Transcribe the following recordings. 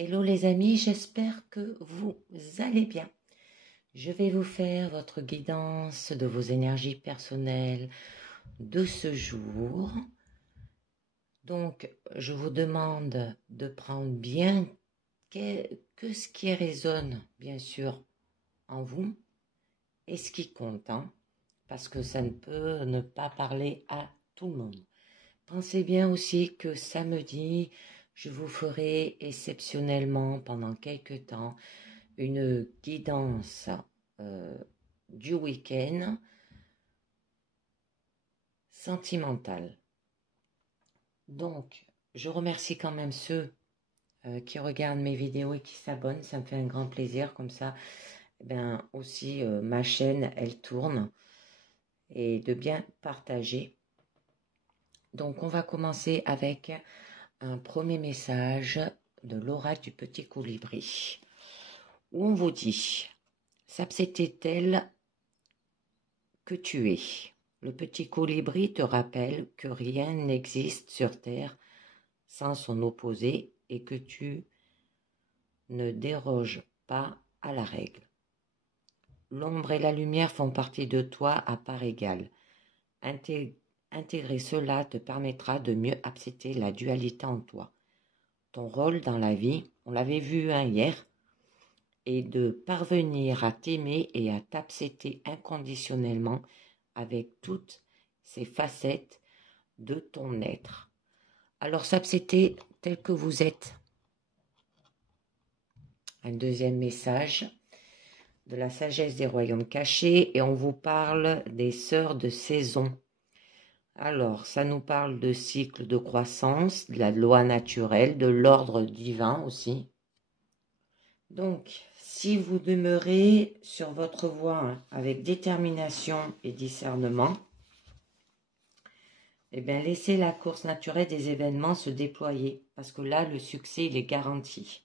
Hello les amis, j'espère que vous allez bien. Je vais vous faire votre guidance de vos énergies personnelles de ce jour. Donc, je vous demande de prendre bien que ce qui résonne, bien sûr, en vous et ce qui compte, parce que ça ne peut ne pas parler à tout le monde. Pensez bien aussi que samedi, je vous ferai exceptionnellement pendant quelques temps une guidance du week-end sentimentale. Donc, je remercie quand même ceux qui regardent mes vidéos et qui s'abonnent. Ça me fait un grand plaisir. Comme ça, aussi ma chaîne, elle tourne. Et de bien partager. Donc, on va commencer avec un premier message de l'oracle du petit colibri, où on vous dit « S'absétait-elle que tu es ?» Le petit colibri te rappelle que rien n'existe sur Terre sans son opposé et que tu ne déroges pas à la règle. L'ombre et la lumière font partie de toi à part égale. Intégrer cela te permettra de mieux accepter la dualité en toi. Ton rôle dans la vie, on l'avait vu hier, est de parvenir à t'aimer et à t'accepter inconditionnellement avec toutes ces facettes de ton être. Alors s'accepter tel que vous êtes. Un deuxième message de la sagesse des royaumes cachés et on vous parle des sœurs de saison. Alors, ça nous parle de cycle de croissance, de la loi naturelle, de l'ordre divin aussi. Donc, si vous demeurez sur votre voie avec détermination et discernement, laissez la course naturelle des événements se déployer, parce que là, le succès, il est garanti.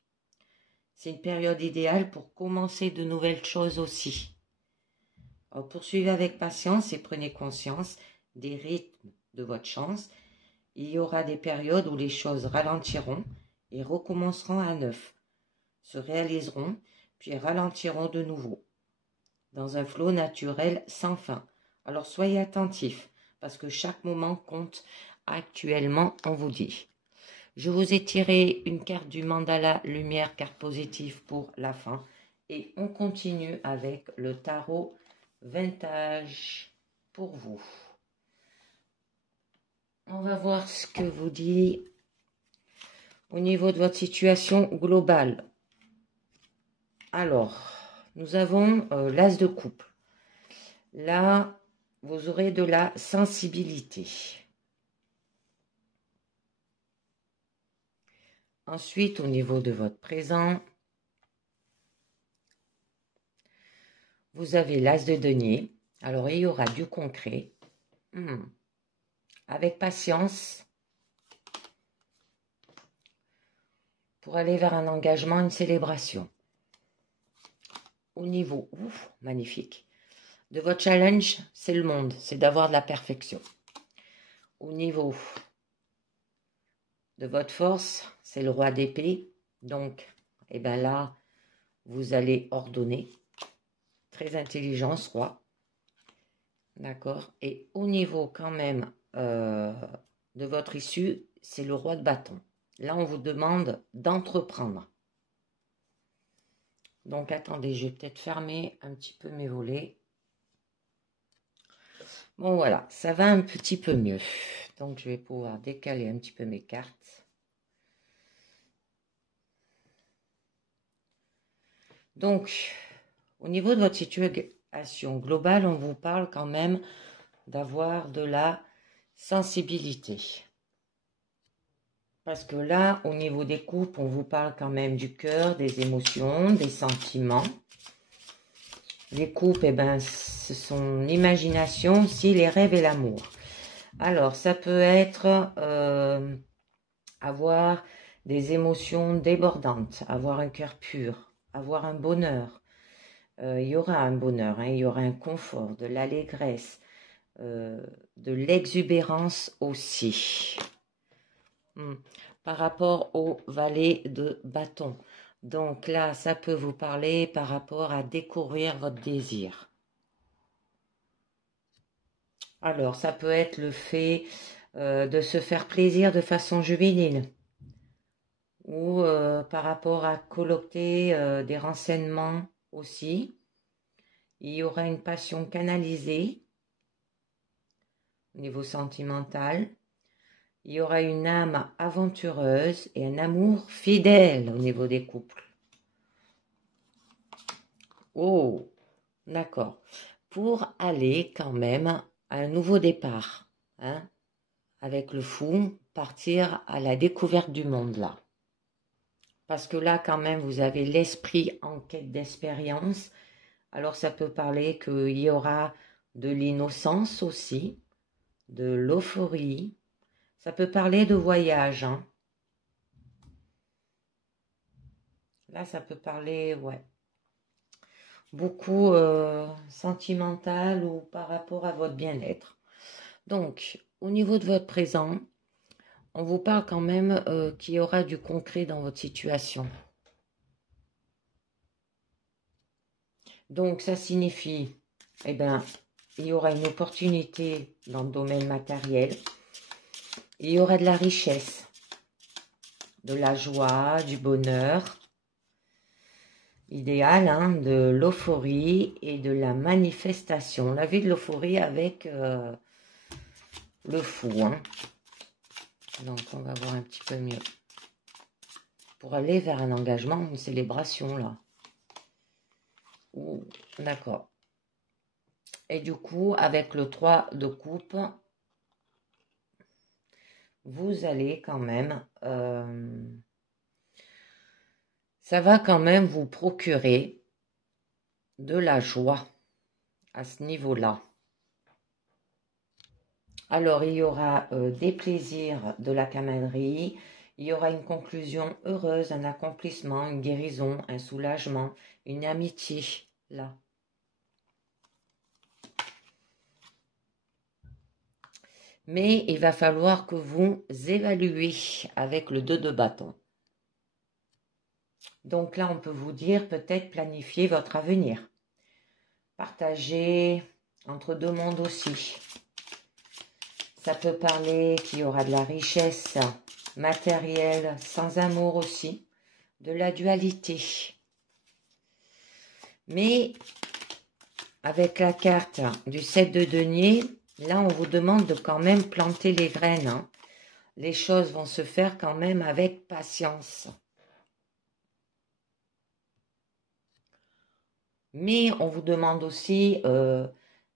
C'est une période idéale pour commencer de nouvelles choses aussi. Alors, poursuivez avec patience et prenez conscience des rythmes de votre chance. Il y aura des périodes où les choses ralentiront et recommenceront à neuf, se réaliseront, puis ralentiront de nouveau, dans un flot naturel sans fin. Alors soyez attentifs, parce que chaque moment compte actuellement, on vous dit. Je vous ai tiré une carte du mandala lumière, carte positive pour la fin. Et on continue avec le tarot vintage pour vous. On va voir ce que vous dit au niveau de votre situation globale. Alors, nous avons l'as de coupe. Là, vous aurez de la sensibilité. Ensuite, au niveau de votre présent, vous avez l'as de denier. Alors, il y aura du concret. Avec patience, pour aller vers un engagement, une célébration. Au niveau, magnifique, de votre challenge, c'est le monde, c'est d'avoir de la perfection. Au niveau de votre force, c'est le roi d'épée. Donc, là, vous allez ordonner. Très intelligent, ce roi. D'accord. Et au niveau quand même de votre issue, c'est le roi de bâton. Là, on vous demande d'entreprendre. Donc, attendez, je vais peut-être fermer un petit peu mes volets. Bon, voilà, ça va un petit peu mieux. Donc, je vais pouvoir décaler un petit peu mes cartes. Donc, au niveau de votre situation globale, on vous parle quand même d'avoir de la sensibilité. Parce que là, au niveau des couples, on vous parle quand même du cœur, des émotions, des sentiments. Les couples, ce sont l'imagination, aussi les rêves et l'amour. Alors, ça peut être avoir des émotions débordantes, avoir un cœur pur, avoir un bonheur. Il y aura un bonheur, il y aura un confort, de l'allégresse, de l'exubérance aussi. par rapport au valet de bâton. Donc là, ça peut vous parler par rapport à découvrir votre désir. Alors, ça peut être le fait de se faire plaisir de façon juvénile ou par rapport à collecter des renseignements aussi. Il y aura une passion canalisée au niveau sentimental. Il y aura une âme aventureuse et un amour fidèle au niveau des couples. Oh, d'accord. Pour aller quand même à un nouveau départ, hein, avec le fou, partir à la découverte du monde là. Parce que là, quand même, vous avez l'esprit en quête d'expérience. Alors, ça peut parler qu'il y aura de l'innocence aussi, de l'euphorie. Ça peut parler de voyage, hein. Là, ça peut parler, ouais, beaucoup sentimental ou par rapport à votre bien-être. Donc, au niveau de votre présent, on vous parle quand même qu'il y aura du concret dans votre situation. Donc, ça signifie, eh bien, il y aura une opportunité dans le domaine matériel. Il y aura de la richesse, de la joie, du bonheur idéal, hein, de l'euphorie et de la manifestation. On a vu de l'euphorie avec le fou, hein. Donc, on va voir un petit peu mieux. Pour aller vers un engagement, une célébration, là. D'accord. Et du coup, avec le 3 de coupe, vous allez quand même... ça va quand même vous procurer de la joie à ce niveau-là. Alors, il y aura des plaisirs de la camaraderie, il y aura une conclusion heureuse, un accomplissement, une guérison, un soulagement, une amitié, là. Mais il va falloir que vous évaluez avec le 2 de bâton. Donc là, on peut vous dire peut-être planifier votre avenir. Partager entre deux mondes aussi. Ça peut parler qu'il y aura de la richesse matérielle sans amour aussi, de la dualité. Mais avec la carte du 7 de denier, là on vous demande de quand même planter les graines, hein. Les choses vont se faire quand même avec patience. Mais on vous demande aussi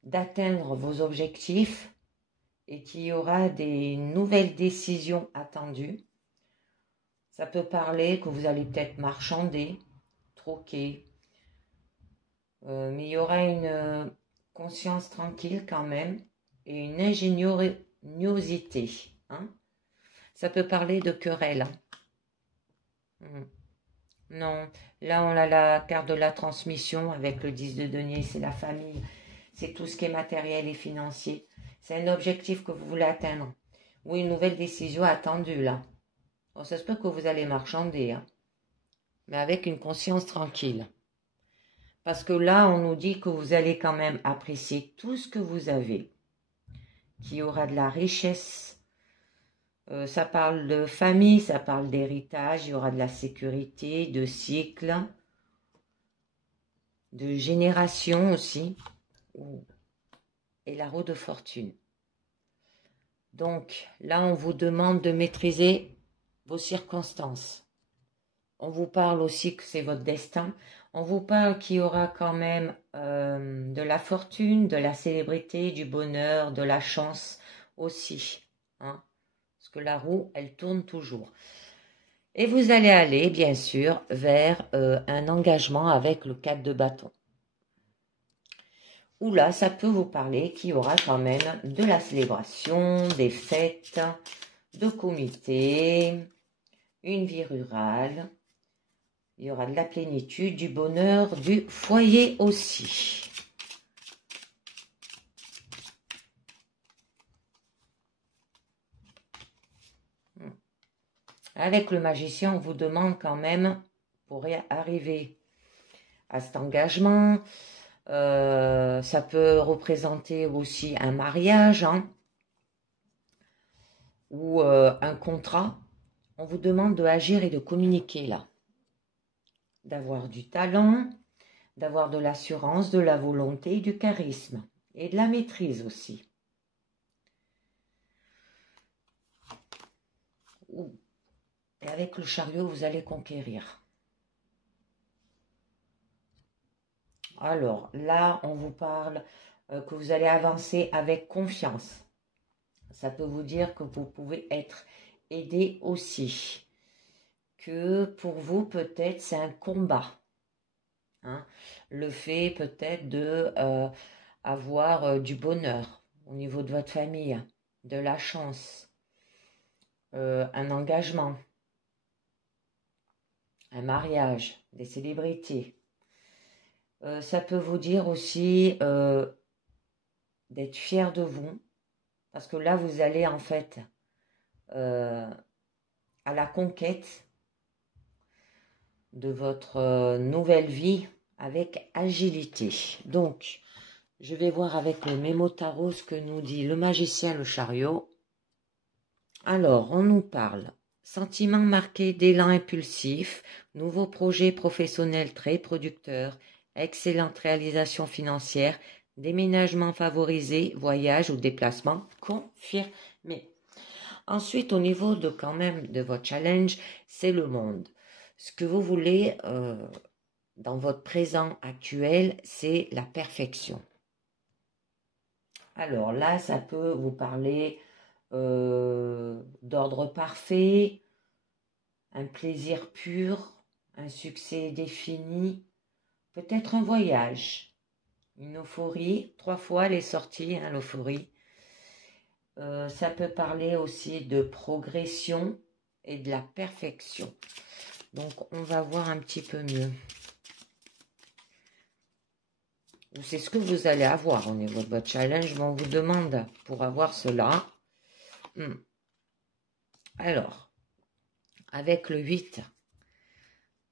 d'atteindre vos objectifs et qu'il y aura des nouvelles décisions attendues. Ça peut parler que vous allez peut-être marchander, troquer. Mais il y aura une conscience tranquille quand même et une ingéniosité, hein. Ça peut parler de querelle, hein. Non, là on a la carte de la transmission avec le 10 de denier, c'est la famille, c'est tout ce qui est matériel et financier. C'est un objectif que vous voulez atteindre ou une nouvelle décision attendue là. Bon, ça se peut que vous allez marchander, hein, mais avec une conscience tranquille. Parce que là, on nous dit que vous allez quand même apprécier tout ce que vous avez, qu'il y aura de la richesse. Ça parle de famille, ça parle d'héritage, il y aura de la sécurité, de cycle, de génération aussi, et la roue de fortune. Donc là, on vous demande de maîtriser vos circonstances. On vous parle aussi que c'est votre destin. On vous parle qu'il y aura quand même de la fortune, de la célébrité, du bonheur, de la chance aussi, hein. Parce que la roue, elle tourne toujours. Et vous allez aller, bien sûr, vers un engagement avec le 4 de bâton. Où là, ça peut vous parler qu'il y aura quand même de la célébration, des fêtes, de comités, une vie rurale. Il y aura de la plénitude, du bonheur, du foyer aussi. Avec le magicien, on vous demande quand même, pour arriver à cet engagement, ça peut représenter aussi un mariage, hein, ou un contrat. On vous demande de agir et de communiquer là, d'avoir du talent, d'avoir de l'assurance, de la volonté, du charisme et de la maîtrise aussi. Et avec le chariot, vous allez conquérir. Alors là, on vous parle que vous allez avancer avec confiance. Ça peut vous dire que vous pouvez être aidé aussi. Que pour vous, peut-être, c'est un combat. Hein, le fait peut-être de avoir du bonheur au niveau de votre famille, de la chance, un engagement, un mariage, des célébrités. Ça peut vous dire aussi d'être fier de vous, parce que là, vous allez en fait à la conquête de votre nouvelle vie avec agilité. Donc, je vais voir avec le mémo tarot ce que nous dit le magicien, le chariot. Alors, on nous parle sentiments marqués d'élan impulsif, nouveaux projets professionnels très producteurs, excellente réalisation financière, déménagement favorisé, voyage ou déplacement confirmé. Ensuite, au niveau de quand même de votre challenge, c'est le monde. Ce que vous voulez dans votre présent actuel, c'est la perfection. Alors là, ça peut vous parler d'ordre parfait, un plaisir pur, un succès défini, peut-être un voyage, une euphorie, 3 fois les sorties, hein, l'euphorie. Ça peut parler aussi de progression et de la perfection. Donc, on va voir un petit peu mieux. C'est ce que vous allez avoir au niveau de votre challenge. Mais on vous demande pour avoir cela. Alors, avec le 8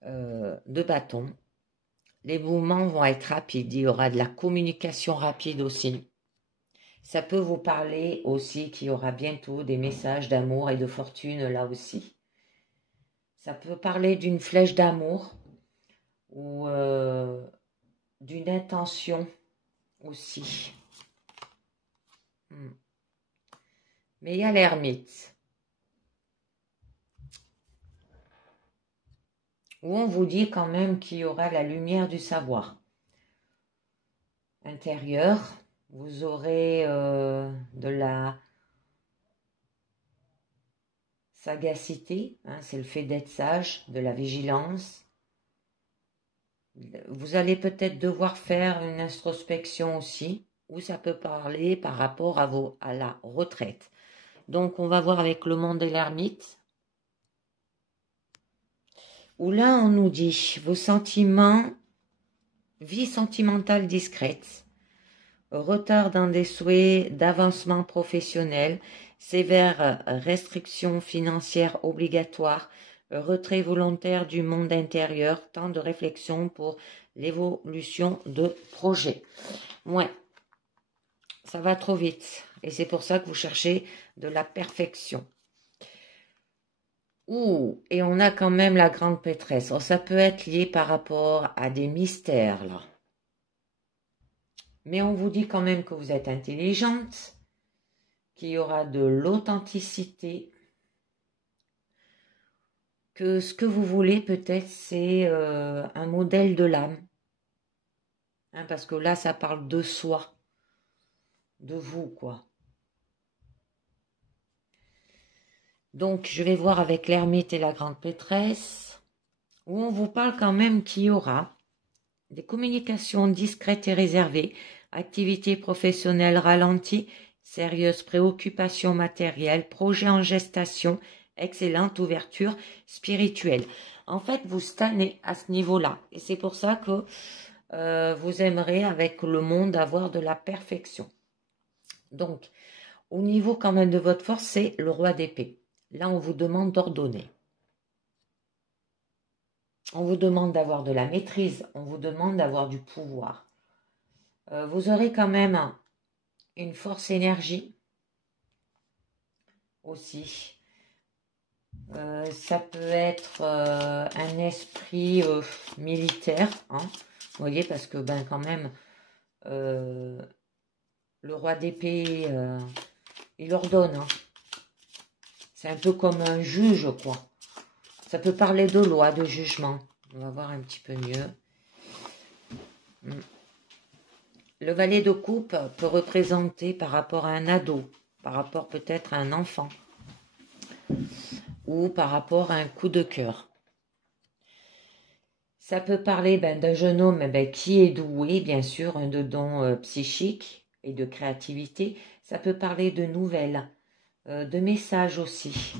de bâton, les mouvements vont être rapides. Il y aura de la communication rapide aussi. Ça peut vous parler aussi qu'il y aura bientôt des messages d'amour et de fortune là aussi. Ça peut parler d'une flèche d'amour ou d'une intention aussi. Mais il y a l'ermite, où on vous dit quand même qu'il y aura la lumière du savoir intérieur. Vous aurez de la sagacité, hein, c'est le fait d'être sage, de la vigilance. Vous allez peut-être devoir faire une introspection aussi, ou ça peut parler par rapport à la retraite. Donc, on va voir avec le monde de l'ermite, où là, on nous dit vos sentiments, vie sentimentale discrète, retard dans des souhaits d'avancement professionnel, sévères restrictions financières obligatoires, retrait volontaire du monde intérieur, temps de réflexion pour l'évolution de projet. Ouais, ça va trop vite et c'est pour ça que vous cherchez de la perfection. Ouh, et on a quand même la grande pétresse. Oh, ça peut être lié par rapport à des mystères là. Mais on vous dit quand même que vous êtes intelligente, qu'il y aura de l'authenticité, que ce que vous voulez peut-être c'est un modèle de l'âme. Hein, parce que là, ça parle de soi, de vous, quoi. Donc, je vais voir avec l'ermite et la grande pétresse, où on vous parle quand même qu'il y aura des communications discrètes et réservées, activités professionnelles ralenties, sérieuses préoccupations matérielles, projets en gestation, excellente ouverture spirituelle. En fait, vous stagnez à ce niveau-là. Et c'est pour ça que vous aimerez, avec le monde, avoir de la perfection. Donc, au niveau quand même de votre force, c'est le roi d'épée. Là, on vous demande d'ordonner. On vous demande d'avoir de la maîtrise, on vous demande d'avoir du pouvoir. Vous aurez quand même une force énergie aussi. Ça peut être un esprit militaire, hein, vous voyez, parce que ben quand même, le roi d'épée, il ordonne. Hein. C'est un peu comme un juge, quoi. Ça peut parler de loi, de jugement. On va voir un petit peu mieux. Le valet de coupe peut représenter par rapport à un ado, par rapport peut-être à un enfant, ou par rapport à un coup de cœur. Ça peut parler d'un jeune homme qui est doué, bien sûr, de dons psychiques et de créativité. Ça peut parler de nouvelles, de messages aussi.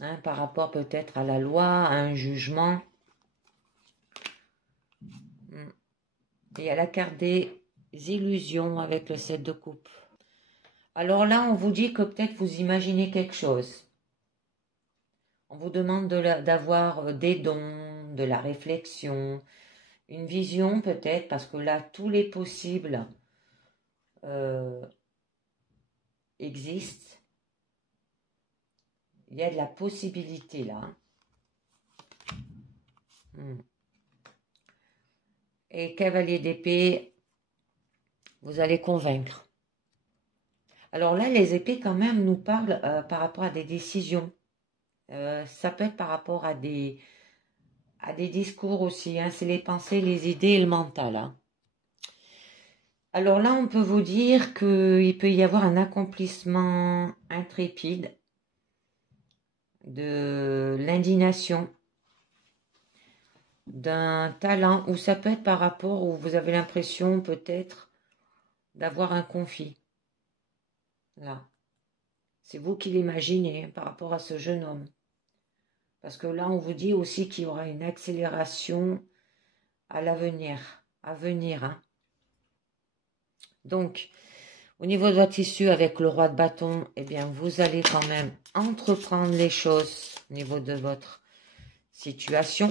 Hein, par rapport peut-être à la loi, à un jugement. Et à la carte des illusions avec le 7 de coupe. Alors là, on vous dit que peut-être vous imaginez quelque chose. On vous demande d'avoir des dons, de la réflexion, une vision peut-être, parce que là, tous les possibles existent. Il y a de la possibilité là. Et cavalier d'épée, vous allez convaincre. Alors là, les épées quand même nous parlent par rapport à des décisions. Ça peut être par rapport à des discours aussi. Hein. C'est les pensées, les idées et le mental. Hein. Alors là, on peut vous dire qu'il peut y avoir un accomplissement intrépide de l'indignation, d'un talent, ou ça peut être par rapport où vous avez l'impression peut-être d'avoir un conflit. Là. C'est vous qui l'imaginez par rapport à ce jeune homme. Parce que là, on vous dit aussi qu'il y aura une accélération à l'avenir. À venir. Hein. Donc, au niveau de votre issue avec le roi de bâton, eh bien, vous allez quand même entreprendre les choses au niveau de votre situation.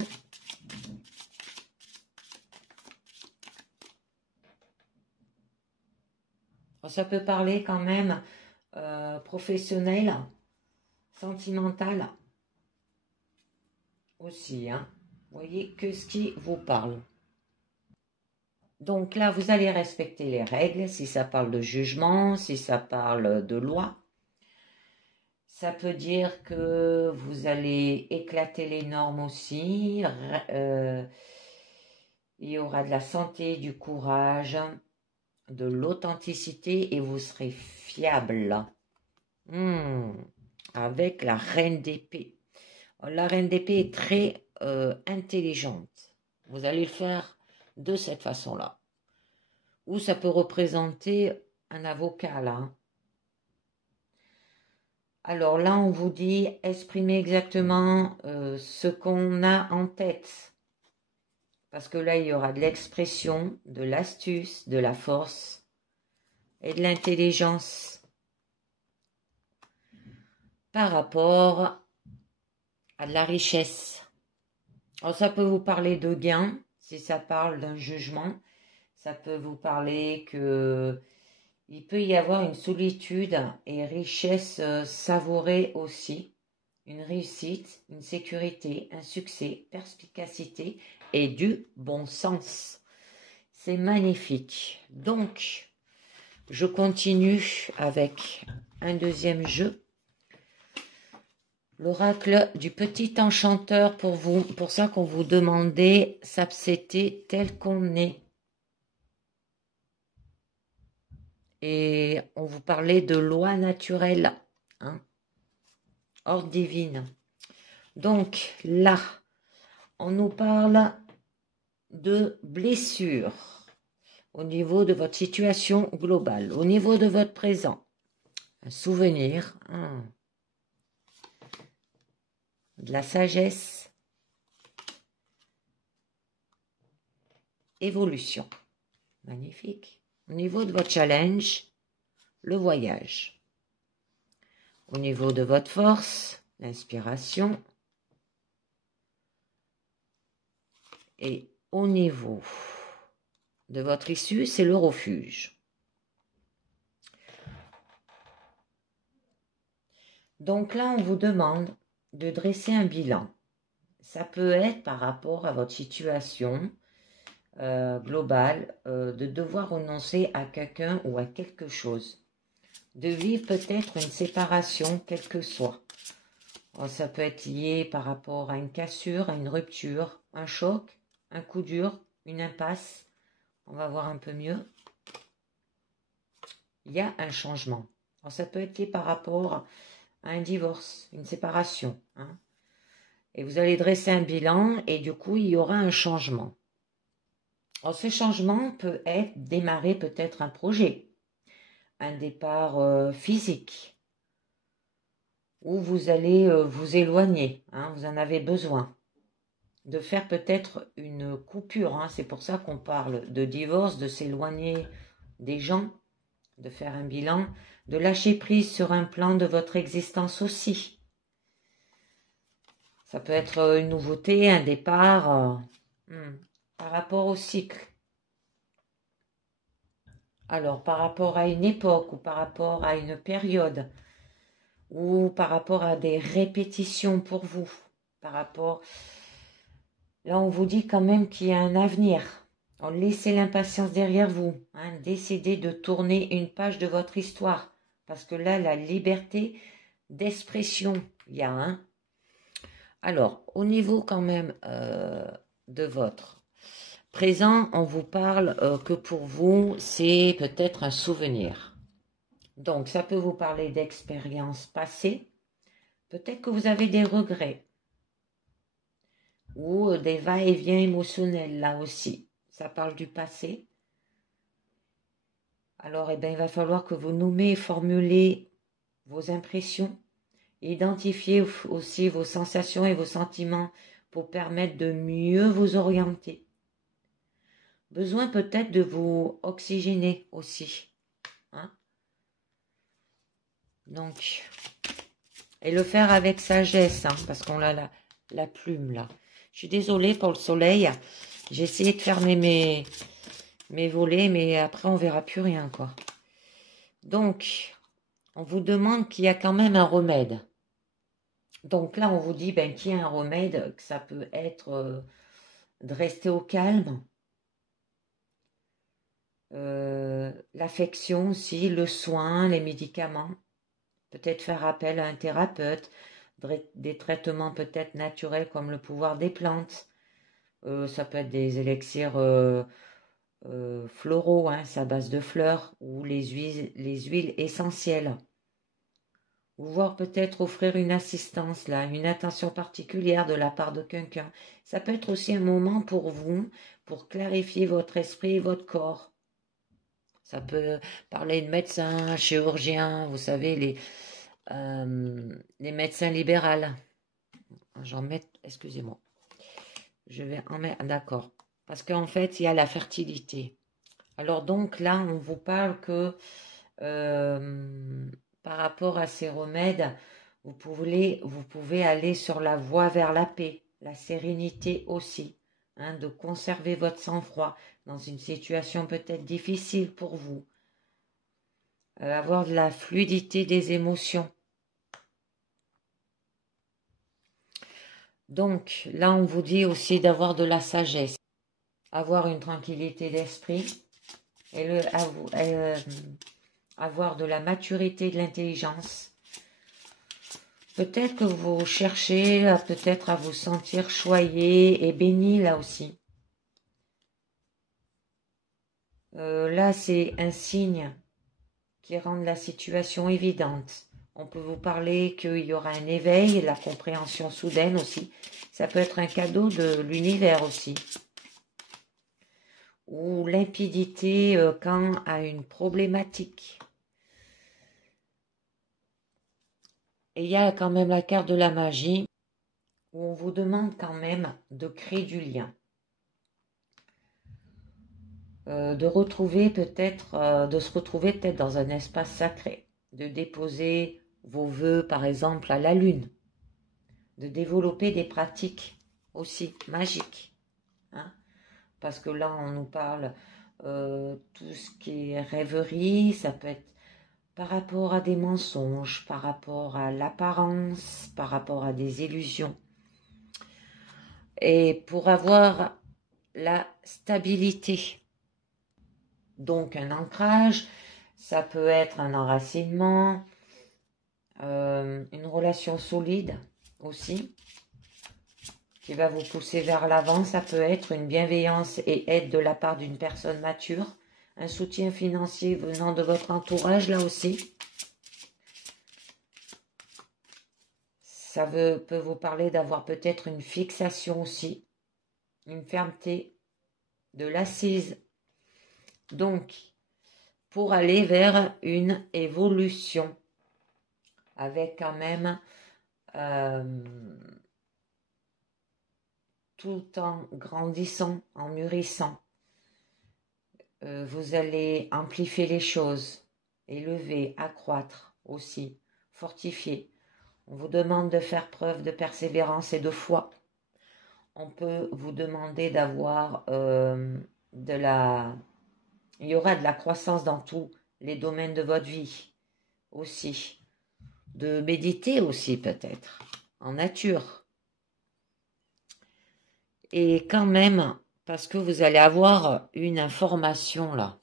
Ça peut parler quand même professionnel, sentimental aussi. Hein. Vous voyez que ce qui vous parle. Donc là, vous allez respecter les règles, si ça parle de jugement, si ça parle de loi. Ça peut dire que vous allez éclater les normes aussi. Il y aura de la santé, du courage, de l'authenticité et vous serez fiable. Avec la reine d'épée. La reine d'épée est très intelligente. Vous allez le faire de cette façon-là. Ou ça peut représenter un avocat, là. Alors là, on vous dit, exprimez exactement ce qu'on a en tête. Parce que là, il y aura de l'expression, de l'astuce, de la force et de l'intelligence. Par rapport à de la richesse. Alors ça peut vous parler de gain, si ça parle d'un jugement. Ça peut vous parler que il peut y avoir une solitude et richesse savourée aussi. Une réussite, une sécurité, un succès, perspicacité et du bon sens. C'est magnifique. Donc, je continue avec un deuxième jeu. L'oracle du petit enchanteur pour vous. Pour ça qu'on vous demandait s'abcéter tel qu'on est. Et on vous parlait de loi naturelle, hein, ordre divine. Donc là, on nous parle de blessures au niveau de votre situation globale, au niveau de votre présent. Un souvenir, de la sagesse, évolution. Magnifique. Au niveau de votre challenge, le voyage. Au niveau de votre force, l'inspiration, Et au niveau de votre issue, c'est le refuge. Donc là, on vous demande de dresser un bilan. Ça peut être par rapport à votre situation globale, de devoir renoncer à quelqu'un ou à quelque chose. De vivre peut-être une séparation, quelle que soit. Alors, ça peut être lié par rapport à une cassure, à une rupture, un choc, un coup dur, une impasse. On va voir un peu mieux. Il y a un changement. Alors, ça peut être lié par rapport à un divorce, une séparation. Hein. Et vous allez dresser un bilan et du coup, il y aura un changement. Alors, ce changement peut être démarrer peut-être un projet, un départ physique, où vous allez vous éloigner, hein, vous en avez besoin. De faire peut-être une coupure, hein, c'est pour ça qu'on parle de divorce, de s'éloigner des gens, de faire un bilan, de lâcher prise sur un plan de votre existence aussi. Ça peut être une nouveauté, un départ, par rapport au cycle. Alors, par rapport à une époque ou par rapport à une période ou par rapport à des répétitions pour vous, par rapport... Là, on vous dit quand même qu'il y a un avenir. Laissez l'impatience derrière vous. Hein, décidez de tourner une page de votre histoire. Parce que là, la liberté d'expression, il y a un... Alors, au niveau quand même de votre présent, on vous parle que pour vous, c'est peut-être un souvenir. Donc, ça peut vous parler d'expériences passées. Peut-être que vous avez des regrets ou des va-et-vient émotionnels, là aussi. Ça parle du passé. Alors, eh bien, il va falloir que vous nommiez et formulez vos impressions. Identifiez aussi vos sensations et vos sentiments pour permettre de mieux vous orienter. Besoin peut-être de vous oxygéner aussi. Hein? Donc, et le faire avec sagesse, hein, parce qu'on a la plume là. Je suis désolée pour le soleil. J'ai essayé de fermer mes volets, mais après on verra plus rien, quoi. Donc, on vous demande qu'il y a quand même un remède. Donc là, on vous dit qu'il y a un remède, que ça peut être de rester au calme, l'affection aussi, le soin, les médicaments, peut-être faire appel à un thérapeute, des traitements peut-être naturels comme le pouvoir des plantes, ça peut être des élixirs floraux, hein, c'est à base de fleurs, ou les huiles essentielles. Ou voir peut-être offrir une assistance, là, une attention particulière de la part de quelqu'un. Ça peut être aussi un moment pour vous, pour clarifier votre esprit et votre corps. Ça peut parler de médecins, chirurgiens, vous savez, les médecins libéraux. J'en mets, excusez-moi. Je vais en mettre, d'accord. Parce qu'en fait, il y a la fertilité. Alors donc là, on vous parle que par rapport à ces remèdes, vous pouvez aller sur la voie vers la paix, la sérénité aussi, hein, de conserver votre sang-froid dans une situation peut-être difficile pour vous. Avoir de la fluidité des émotions. Donc là, on vous dit aussi d'avoir de la sagesse, avoir une tranquillité d'esprit et avoir de la maturité, de l'intelligence. Peut-être que vous cherchez peut-être à vous sentir choyé et béni là aussi. Là, c'est un signe qui rend la situation évidente. On peut vous parler qu'il y aura un éveil, la compréhension soudaine aussi. Ça peut être un cadeau de l'univers aussi. Ou limpidité quant à une problématique. Et il y a quand même la carte de la magie où on vous demande quand même de créer du lien. De se retrouver peut-être dans un espace sacré, de déposer vos vœux par exemple à la lune, de développer des pratiques aussi magiques, hein, parce que là, on nous parle tout ce qui est rêverie, ça peut être par rapport à des mensonges, par rapport à l'apparence, par rapport à des illusions. Et pour avoir la stabilité, donc un ancrage, ça peut être un enracinement, une relation solide aussi, qui va vous pousser vers l'avant. Ça peut être une bienveillance et aide de la part d'une personne mature, un soutien financier venant de votre entourage là aussi. Ça peut vous parler d'avoir peut-être une fixation aussi, une fermeté, de l'assise. Donc, pour aller vers une évolution, avec quand même, tout en grandissant, en mûrissant, vous allez amplifier les choses, élever, accroître aussi, fortifier. On vous demande de faire preuve de persévérance et de foi. On peut vous demander d'avoir il y aura de la croissance dans tous les domaines de votre vie aussi. De méditer aussi peut-être, en nature. Et quand même, parce que vous allez avoir une information là.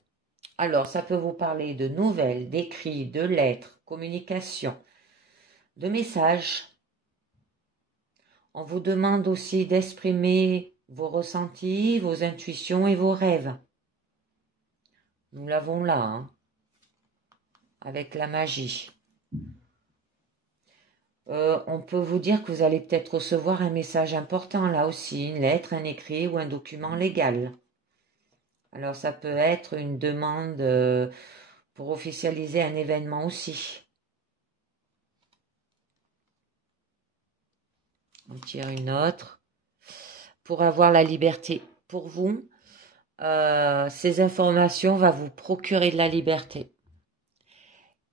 Alors, ça peut vous parler de nouvelles, d'écrits, de lettres, communication, de messages. On vous demande aussi d'exprimer vos ressentis, vos intuitions et vos rêves. Nous l'avons là, hein, avec la magie. On peut vous dire que vous allez peut-être recevoir un message important, là aussi, une lettre, un écrit ou un document légal. Alors ça peut être une demande pour officialiser un événement aussi. On tire une autre. Pour avoir la liberté pour vous, ces informations vont vous procurer de la liberté.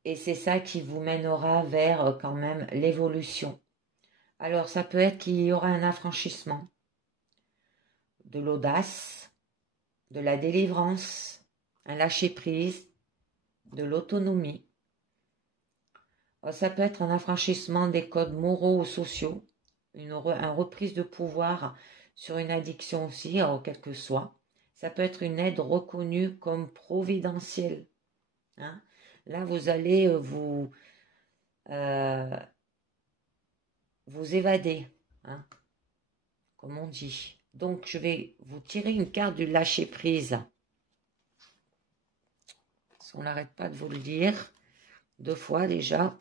Et c'est ça qui vous mènera vers quand même l'évolution. Alors ça peut être qu'il y aura un affranchissement, de l'audace, de la délivrance, un lâcher-prise, de l'autonomie. Ça peut être un affranchissement des codes moraux ou sociaux, une reprise de pouvoir sur une addiction aussi, quel que soit. Ça peut être une aide reconnue comme providentielle. Hein. Là, vous allez vous évader, hein, comme on dit. Donc, je vais vous tirer une carte du lâcher-prise. On n'arrête pas de vous le dire 2 fois déjà.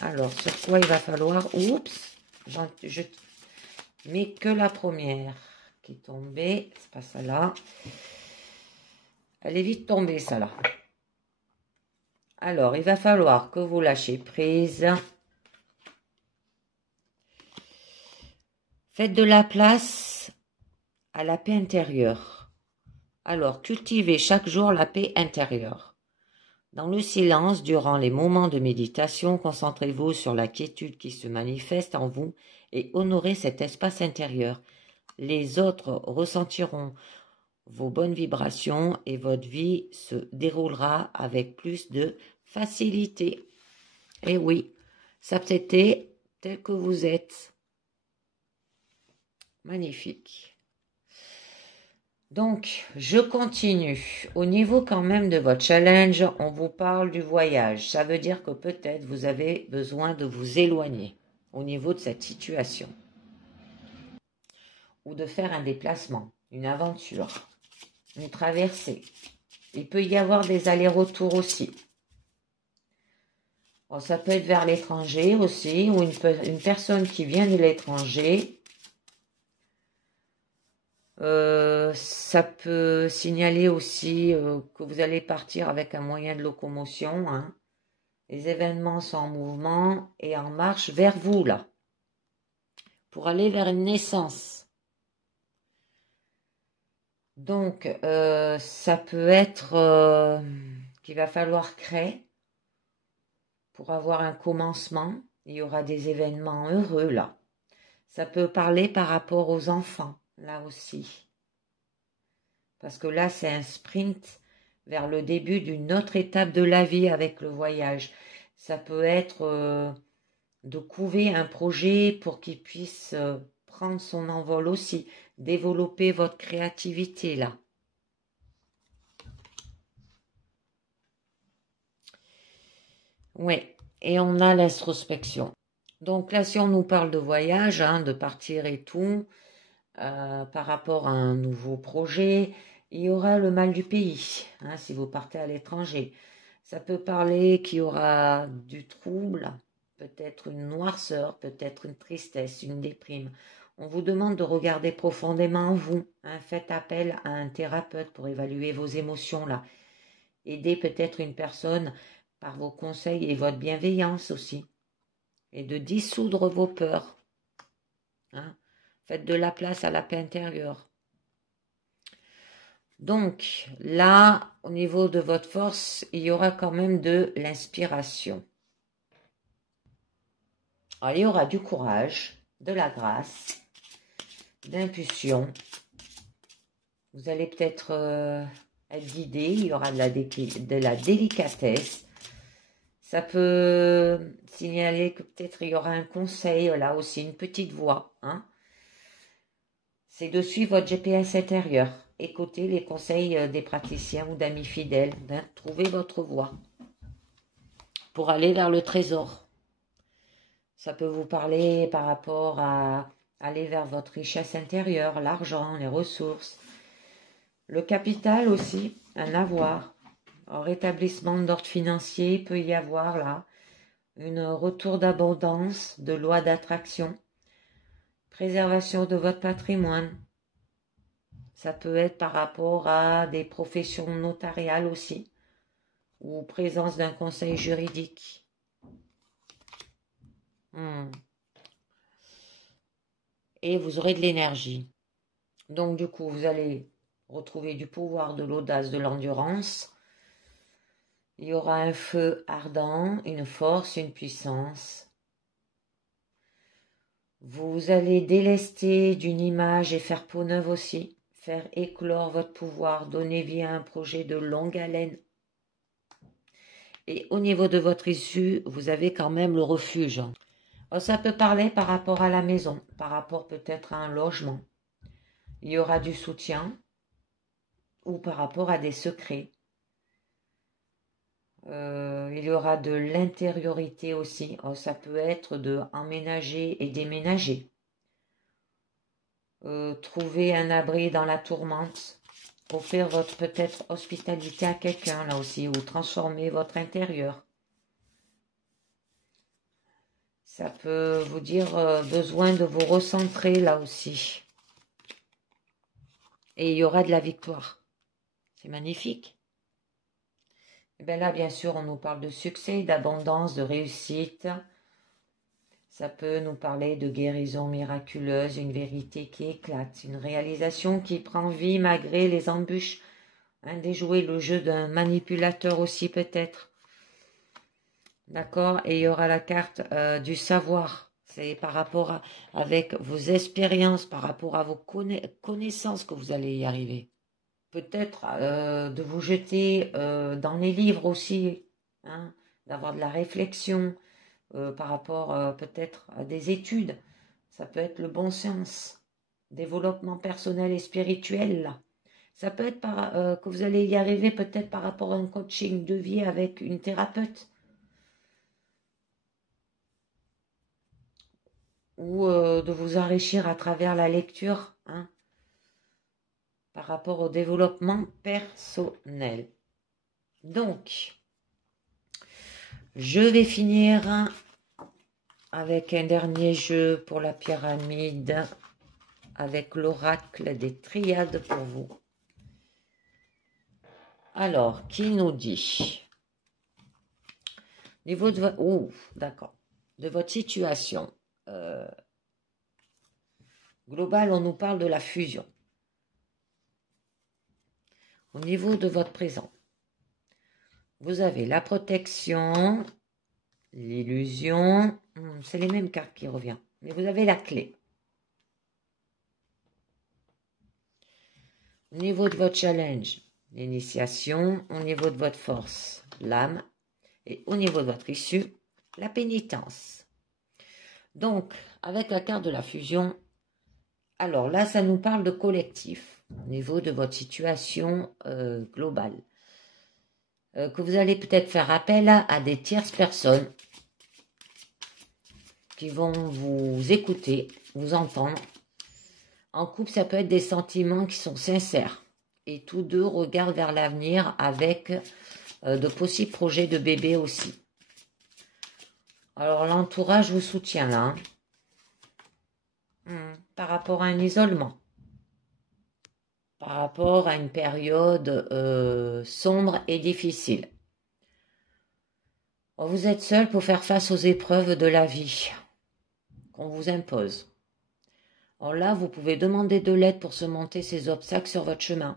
Alors, sur quoi il va falloir... Oups, je mets que la première qui est tombée. C'est pas celle-là. Elle est vite tombée, celle-là. Alors, il va falloir que vous lâchiez prise. Faites de la place à la paix intérieure. Alors, cultivez chaque jour la paix intérieure. Dans le silence, durant les moments de méditation, concentrez-vous sur la quiétude qui se manifeste en vous et honorez cet espace intérieur. Les autres ressentiront vos bonnes vibrations et votre vie se déroulera avec plus de facilité. Et oui, s'accepter tel que vous êtes. Magnifique. Donc, je continue. Au niveau quand même de votre challenge, on vous parle du voyage. Ça veut dire que peut-être vous avez besoin de vous éloigner au niveau de cette situation. Ou de faire un déplacement, une aventure, une traversée. Il peut y avoir des allers-retours aussi. Bon, ça peut être vers l'étranger aussi, ou une personne qui vient de l'étranger. Ça peut signaler aussi que vous allez partir avec un moyen de locomotion. Hein. Les événements sont en mouvement et en marche vers vous, là, pour aller vers une naissance. Donc, ça peut être qu'il va falloir créer pour avoir un commencement. Il y aura des événements heureux, là. Ça peut parler par rapport aux enfants, là aussi. Parce que là, c'est un sprint vers le début d'une autre étape de la vie avec le voyage. Ça peut être de couver un projet pour qu'il puisse prendre son envol aussi, développer votre créativité là. Oui, et on a l'introspection. Donc là, si on nous parle de voyage, hein, de partir et tout, par rapport à un nouveau projet, il y aura le mal du pays, hein, si vous partez à l'étranger. Ça peut parler qu'il y aura du trouble, peut-être une noirceur, peut-être une tristesse, une déprime. On vous demande de regarder profondément en vous. Hein, faites appel à un thérapeute pour évaluer vos émotions là. Aidez peut-être une personne par vos conseils et votre bienveillance aussi. Et de dissoudre vos peurs. Hein. Faites de la place à la paix intérieure. Donc là, au niveau de votre force, il y aura quand même de l'inspiration. Alors, il y aura du courage, de la grâce, d'impulsion. Vous allez peut-être être guidé, il y aura de la délicatesse. Ça peut signaler que peut-être il y aura un conseil, là aussi, une petite voix. Hein. C'est de suivre votre GPS intérieur. Écoutez les conseils des praticiens ou d'amis fidèles. Trouvez votre voie pour aller vers le trésor. Ça peut vous parler par rapport à aller vers votre richesse intérieure, l'argent, les ressources. Le capital aussi, un avoir. En rétablissement d'ordre financier, il peut y avoir là un retour d'abondance, de loi d'attraction, préservation de votre patrimoine. Ça peut être par rapport à des professions notariales aussi, ou présence d'un conseil juridique. Et vous aurez de l'énergie. Donc du coup, vous allez retrouver du pouvoir, de l'audace, de l'endurance. Il y aura un feu ardent, une force, une puissance. Vous allez délester d'une image et faire peau neuve aussi. Faire éclore votre pouvoir, donner vie à un projet de longue haleine. Et au niveau de votre issue, vous avez quand même le refuge. Alors, ça peut parler par rapport à la maison, par rapport peut-être à un logement. Il y aura du soutien ou par rapport à des secrets. Il y aura de l'intériorité aussi. Alors, ça peut être de emménager et déménager. Trouver un abri dans la tourmente. Offrir votre peut-être hospitalité à quelqu'un là aussi, ou transformer votre intérieur. Ça peut vous dire besoin de vous recentrer là aussi. Et il y aura de la victoire. C'est magnifique. Et bien là, bien sûr, on nous parle de succès, d'abondance, de réussite. Ça peut nous parler de guérison miraculeuse, une vérité qui éclate, une réalisation qui prend vie malgré les embûches. Déjouer le jeu d'un manipulateur aussi peut-être. D'accord. Et il y aura la carte du savoir. C'est par rapport avec vos expériences, par rapport à vos connaissances que vous allez y arriver. Peut-être de vous jeter dans les livres aussi, hein, d'avoir de la réflexion par rapport peut-être à des études. Ça peut être le bon sens, développement personnel et spirituel là. Ça peut être que vous allez y arriver peut-être par rapport à un coaching de vie avec une thérapeute. Ou de vous enrichir à travers la lecture, hein, par rapport au développement personnel. Donc, je vais finir avec un dernier jeu pour la pyramide, avec l'oracle des triades pour vous. Alors, qui nous dit niveau de d'accord, de votre situation globale, on nous parle de la fusion. Au niveau de votre présent, vous avez la protection, l'illusion, c'est les mêmes cartes qui reviennent, mais vous avez la clé. Au niveau de votre challenge, l'initiation. Au niveau de votre force, l'âme. Et au niveau de votre issue, la pénitence. Donc, avec la carte de la fusion, alors là, ça nous parle de collectif, au niveau de votre situation globale. Que vous allez peut-être faire appel à des tierces personnes qui vont vous écouter, vous entendre. En couple, ça peut être des sentiments qui sont sincères. Et tous deux regardent vers l'avenir avec de possibles projets de bébé aussi. Alors, l'entourage vous soutient là. Par rapport à un isolement. Par rapport à une période sombre et difficile. Vous êtes seul pour faire face aux épreuves de la vie qu'on vous impose. Alors là, vous pouvez demander de l'aide pour surmonter ces obstacles sur votre chemin.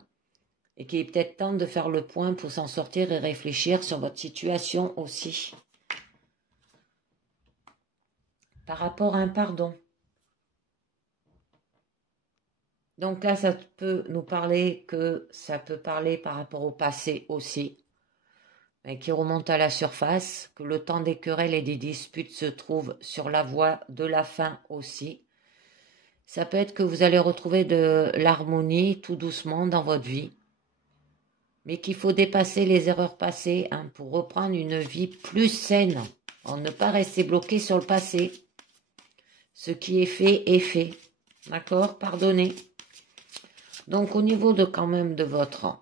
Et qu'il est peut-être temps de faire le point pour s'en sortir et réfléchir sur votre situation aussi. Par rapport à un pardon. Donc là, ça peut nous parler que ça peut parler par rapport au passé aussi, mais qui remonte à la surface, que le temps des querelles et des disputes se trouve sur la voie de la fin aussi. Ça peut être que vous allez retrouver de l'harmonie tout doucement dans votre vie, mais qu'il faut dépasser les erreurs passées pour reprendre une vie plus saine, en ne pas rester bloqué sur le passé. Ce qui est fait est fait. D'accord? Pardonnez. Donc au niveau de quand même de votre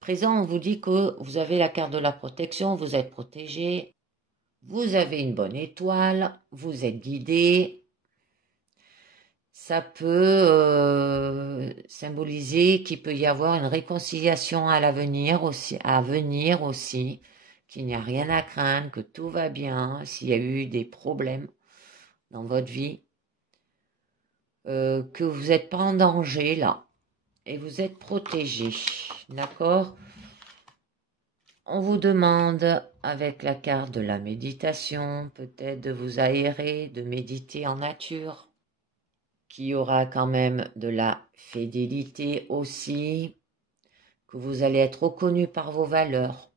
présent, on vous dit que vous avez la carte de la protection, vous êtes protégé, vous avez une bonne étoile, vous êtes guidé. Ça peut symboliser qu'il peut y avoir une réconciliation à venir aussi, qu'il n'y a rien à craindre, que tout va bien, s'il y a eu des problèmes dans votre vie, que vous n'êtes pas en danger là. Et vous êtes protégé, d'accord? On vous demande, avec la carte de la méditation, peut-être de vous aérer, de méditer en nature, qu'il y aura quand même de la fidélité aussi, que vous allez être reconnu par vos valeurs.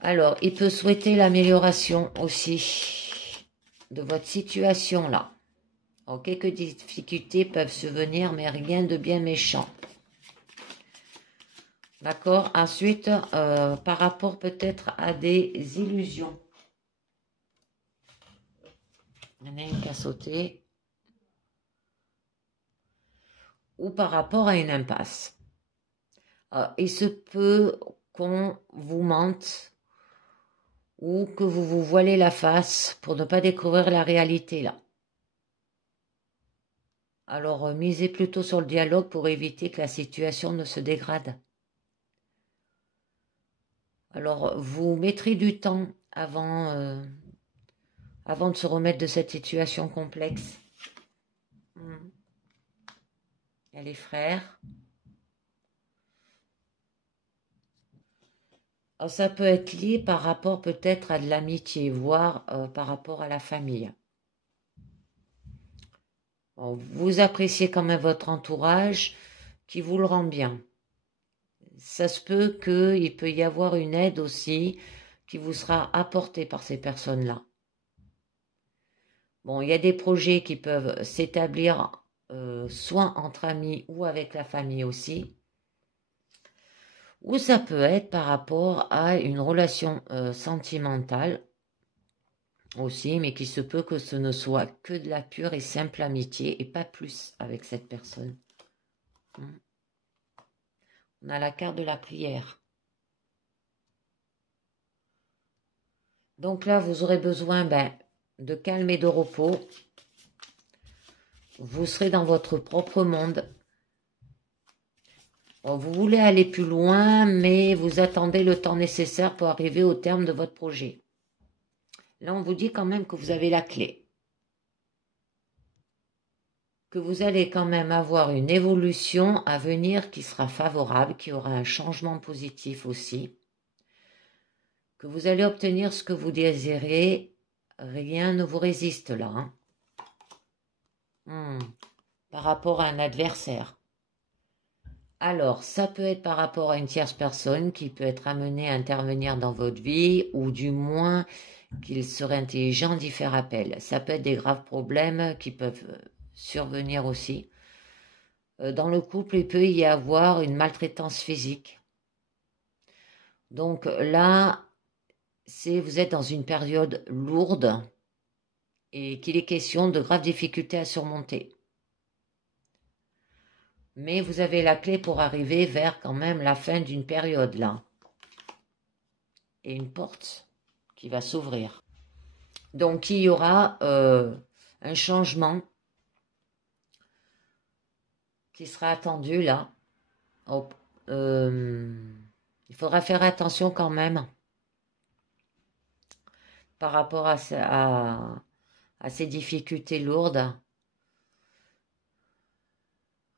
Alors, il peut souhaiter l'amélioration aussi de votre situation là. Alors, quelques difficultés peuvent survenir, mais rien de bien méchant. D'accord? Ensuite, par rapport peut-être à des illusions. Il y en a une qui a sauté. Ou par rapport à une impasse. Il se peut qu'on vous mente ou que vous vous voilez la face pour ne pas découvrir la réalité là. Alors, misez plutôt sur le dialogue pour éviter que la situation ne se dégrade. Alors, vous mettrez du temps avant de se remettre de cette situation complexe. Il y a les frères. Alors, ça peut être lié par rapport peut-être à de l'amitié, voire par rapport à la famille. Bon, vous appréciez quand même votre entourage qui vous le rend bien. Ça se peut qu'il peut y avoir une aide aussi qui vous sera apportée par ces personnes-là. Bon, il y a des projets qui peuvent s'établir soit entre amis ou avec la famille aussi. Ou ça peut être par rapport à une relation sentimentale aussi, mais qui se peut que ce ne soit que de la pure et simple amitié et pas plus avec cette personne. On a la carte de la prière. Donc là, vous aurez besoin de calme et de repos. Vous serez dans votre propre monde. Bon, vous voulez aller plus loin, mais vous attendez le temps nécessaire pour arriver au terme de votre projet. Là, on vous dit quand même que vous avez la clé. Que vous allez quand même avoir une évolution à venir qui sera favorable, qui aura un changement positif aussi. Que vous allez obtenir ce que vous désirez, rien ne vous résiste là. Par rapport à un adversaire. Alors, ça peut être par rapport à une tierce personne qui peut être amenée à intervenir dans votre vie, ou du moins qu'il serait intelligent d'y faire appel. Ça peut être des graves problèmes qui peuvent survenir aussi. Dans le couple, il peut y avoir une maltraitance physique. Donc là, vous êtes dans une période lourde et qu'il est question de graves difficultés à surmonter. Mais vous avez la clé pour arriver vers quand même la fin d'une période là. Et une porte qui va s'ouvrir. Donc il y aura un changement qui sera attendu là. Il faudra faire attention quand même par rapport à ces difficultés lourdes.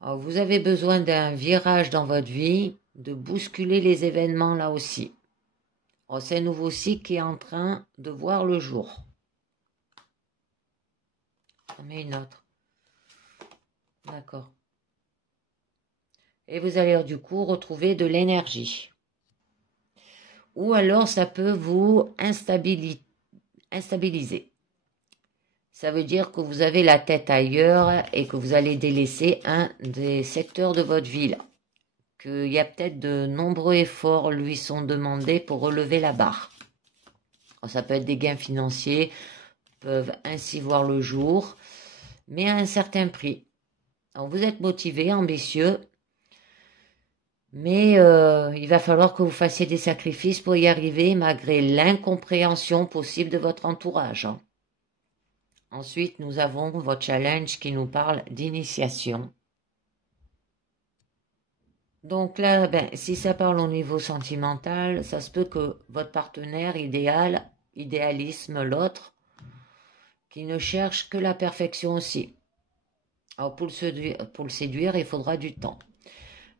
Alors, vous avez besoin d'un virage dans votre vie, de bousculer les événements là aussi. C'est un nouveau cycle qui est en train de voir le jour. On met une autre. D'accord. Et vous allez du coup retrouver de l'énergie. Ou alors ça peut vous instabiliser. Ça veut dire que vous avez la tête ailleurs et que vous allez délaisser un des secteurs de votre vie là. Qu'il y a peut-être de nombreux efforts lui sont demandés pour relever la barre. Alors, ça peut être des gains financiers, peuvent ainsi voir le jour, mais à un certain prix. Alors, vous êtes motivé, ambitieux, mais il va falloir que vous fassiez des sacrifices pour y arriver malgré l'incompréhension possible de votre entourage. Ensuite, nous avons votre challenge qui nous parle d'initiation. Donc là, si ça parle au niveau sentimental, ça se peut que votre partenaire idéalisme l'autre, qui ne cherche que la perfection aussi. Alors pour le séduire, il faudra du temps.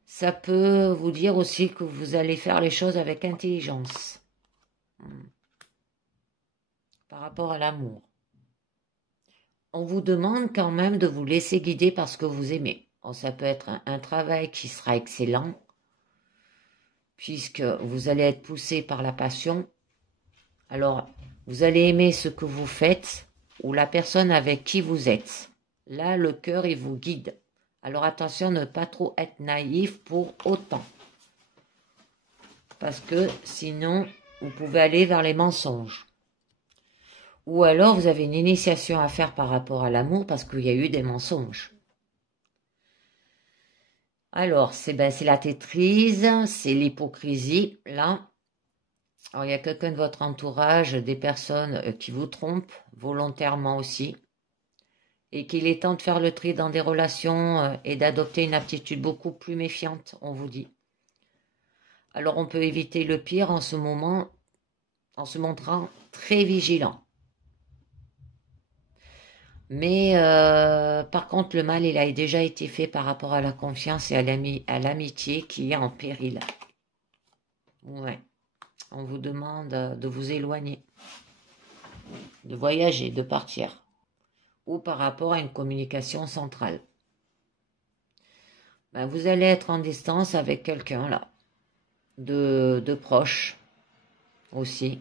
Ça peut vous dire aussi que vous allez faire les choses avec intelligence. Par rapport à l'amour. On vous demande quand même de vous laisser guider par ce que vous aimez. Alors, ça peut être un travail qui sera excellent, puisque vous allez être poussé par la passion. Alors, vous allez aimer ce que vous faites ou la personne avec qui vous êtes. Là, le cœur, il vous guide. Alors, attention, ne pas trop être naïf pour autant. Parce que sinon, vous pouvez aller vers les mensonges. Ou alors, vous avez une initiation à faire par rapport à l'amour parce qu'il y a eu des mensonges. Alors, c'est la tétrise, c'est l'hypocrisie, là. Alors, il y a quelqu'un de votre entourage, des personnes qui vous trompent, volontairement aussi, et qu'il est temps de faire le tri dans des relations et d'adopter une attitude beaucoup plus méfiante, on vous dit. Alors, on peut éviter le pire en ce moment, en se montrant très vigilant. Mais par contre, le mal, il a déjà été fait par rapport à la confiance et à l'amitié qui est en péril. Ouais. On vous demande de vous éloigner, de voyager, de partir. Ou par rapport à une communication centrale. Vous allez être en distance avec quelqu'un là, de proche aussi.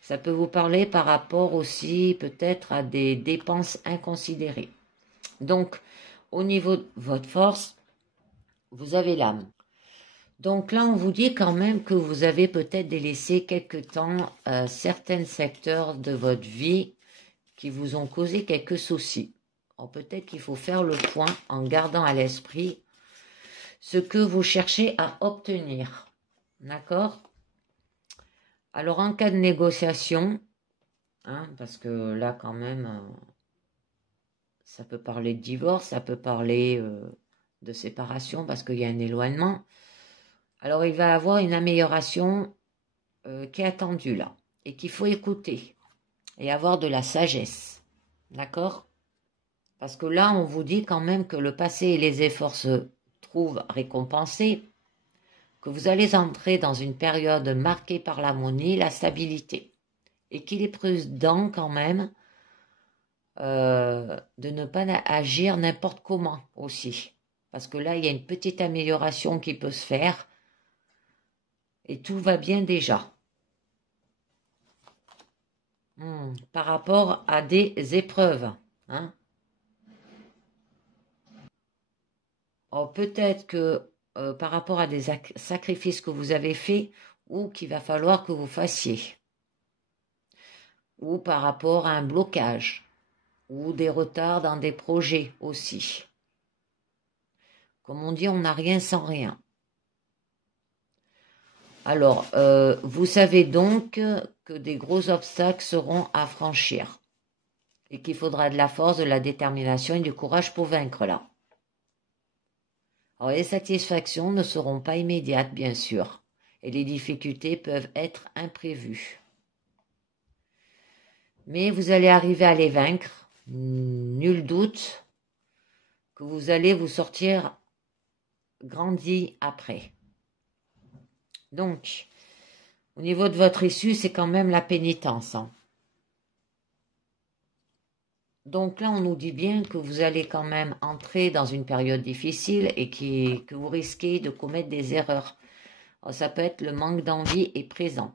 Ça peut vous parler par rapport aussi peut-être à des dépenses inconsidérées. Donc, au niveau de votre force, vous avez l'âme. Donc là, on vous dit quand même que vous avez peut-être délaissé quelque temps certains secteurs de votre vie qui vous ont causé quelques soucis. Alors peut-être qu'il faut faire le point en gardant à l'esprit ce que vous cherchez à obtenir. D'accord ? Alors en cas de négociation, parce que là quand même, ça peut parler de divorce, ça peut parler de séparation parce qu'il y a un éloignement. Alors il va y avoir une amélioration qui est attendue là et qu'il faut écouter et avoir de la sagesse. D'accord ? Parce que là, on vous dit quand même que le passé et les efforts se trouvent récompensés, que vous allez entrer dans une période marquée par l'harmonie, la stabilité, et qu'il est prudent quand même de ne pas agir n'importe comment aussi. Parce que là, il y a une petite amélioration qui peut se faire. Et tout va bien déjà. Par rapport à des épreuves. Hein. Alors, peut-être que par rapport à des sacrifices que vous avez faits ou qu'il va falloir que vous fassiez. Ou par rapport à un blocage. Ou des retards dans des projets aussi. Comme on dit, on n'a rien sans rien. Alors, vous savez donc que des gros obstacles seront à franchir et qu'il faudra de la force, de la détermination et du courage pour vaincre là. Alors, les satisfactions ne seront pas immédiates, bien sûr, et les difficultés peuvent être imprévues. Mais vous allez arriver à les vaincre, nul doute que vous allez vous sortir grandi après. Donc, au niveau de votre issue, c'est quand même la pénitence. Hein. Donc là, on nous dit bien que vous allez quand même entrer dans une période difficile et que vous risquez de commettre des erreurs. Alors, ça peut être le manque d'envie est présent.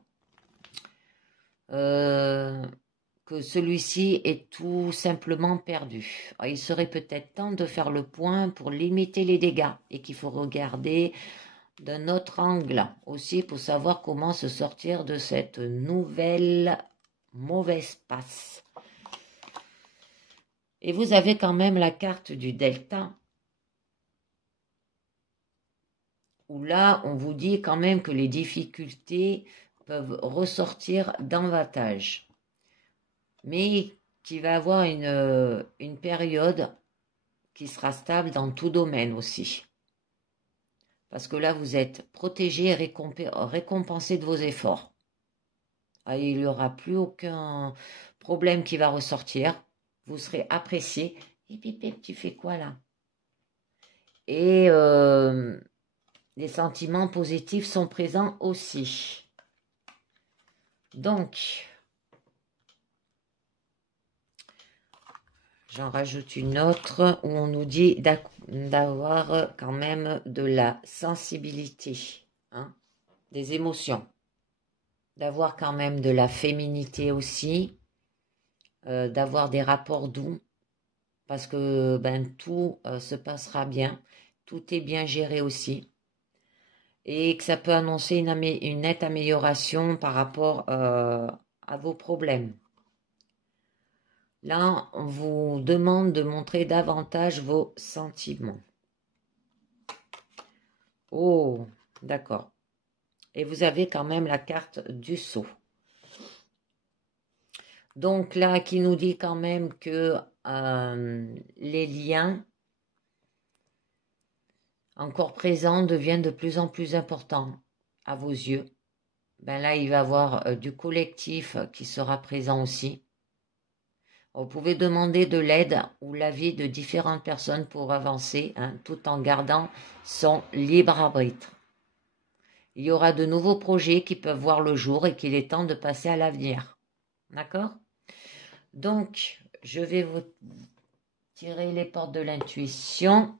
Que celui-ci est tout simplement perdu. Alors, il serait peut-être temps de faire le point pour limiter les dégâts et qu'il faut regarder d'un autre angle aussi pour savoir comment se sortir de cette nouvelle mauvaise passe. Et vous avez quand même la carte du delta, où là, on vous dit quand même que les difficultés peuvent ressortir davantage. Mais qu'il va avoir une période qui sera stable dans tout domaine aussi. Parce que là, vous êtes protégé et récompensé de vos efforts. Et il n'y aura plus aucun problème qui va ressortir. Vous serez apprécié. Et tu fais quoi là? Et les sentiments positifs sont présents aussi. Donc, j'en rajoute une autre où on nous dit d'avoir quand même de la sensibilité, hein, des émotions, d'avoir quand même de la féminité aussi, d'avoir des rapports doux, parce que tout se passera bien, tout est bien géré aussi, et que ça peut annoncer une nette amélioration par rapport à vos problèmes. Là, on vous demande de montrer davantage vos sentiments. Oh, d'accord. Et vous avez quand même la carte du sceau. Donc là, qui nous dit quand même que les liens encore présents deviennent de plus en plus importants à vos yeux. Là, il va y avoir du collectif qui sera présent aussi. Vous pouvez demander de l'aide ou l'avis de différentes personnes pour avancer, hein, tout en gardant son libre arbitre. Il y aura de nouveaux projets qui peuvent voir le jour et qu'il est temps de passer à l'avenir. D'accord? Donc, je vais vous tirer les portes de l'intuition.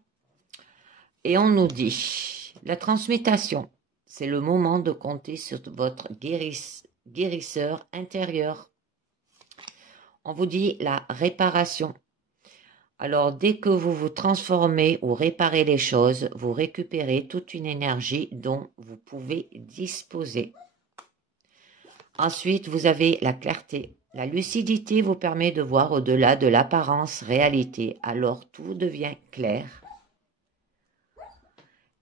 Et on nous dit, la transmutation, c'est le moment de compter sur votre guérisseur intérieur. On vous dit la réparation. Alors, dès que vous vous transformez ou réparez les choses, vous récupérez toute une énergie dont vous pouvez disposer. Ensuite, vous avez la clarté. La lucidité vous permet de voir au-delà de l'apparence réalité. Alors, tout devient clair.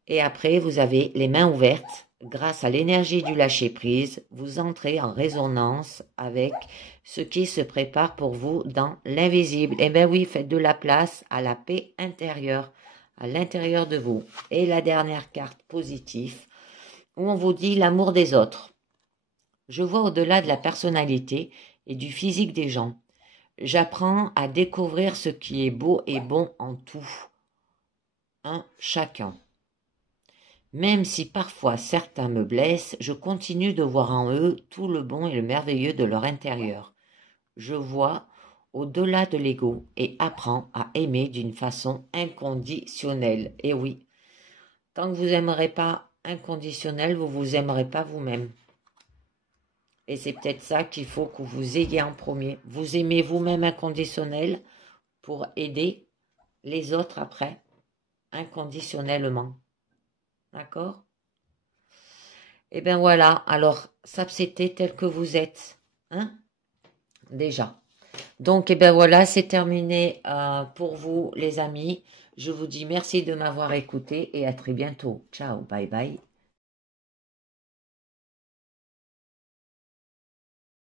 Et après, vous avez les mains ouvertes. Grâce à l'énergie du lâcher-prise, vous entrez en résonance avec ce qui se prépare pour vous dans l'invisible. Eh bien oui, faites de la place à la paix intérieure, à l'intérieur de vous. Et la dernière carte positive, où on vous dit l'amour des autres. Je vois au-delà de la personnalité et du physique des gens. J'apprends à découvrir ce qui est beau et bon en tout. Chacun. Même si parfois certains me blessent, je continue de voir en eux tout le bon et le merveilleux de leur intérieur. Je vois au-delà de l'ego et apprends à aimer d'une façon inconditionnelle. Et oui, tant que vous n'aimerez pas inconditionnel, vous vous aimerez pas vous-même. Et c'est peut-être ça qu'il faut que vous ayez en premier. Vous aimez vous-même inconditionnel pour aider les autres après, inconditionnellement. D'accord? Et bien voilà, alors ça c'était tel que vous êtes. Hein? Déjà. Donc, et ben voilà, c'est terminé pour vous les amis. Je vous dis merci de m'avoir écouté et à très bientôt. Ciao, bye bye.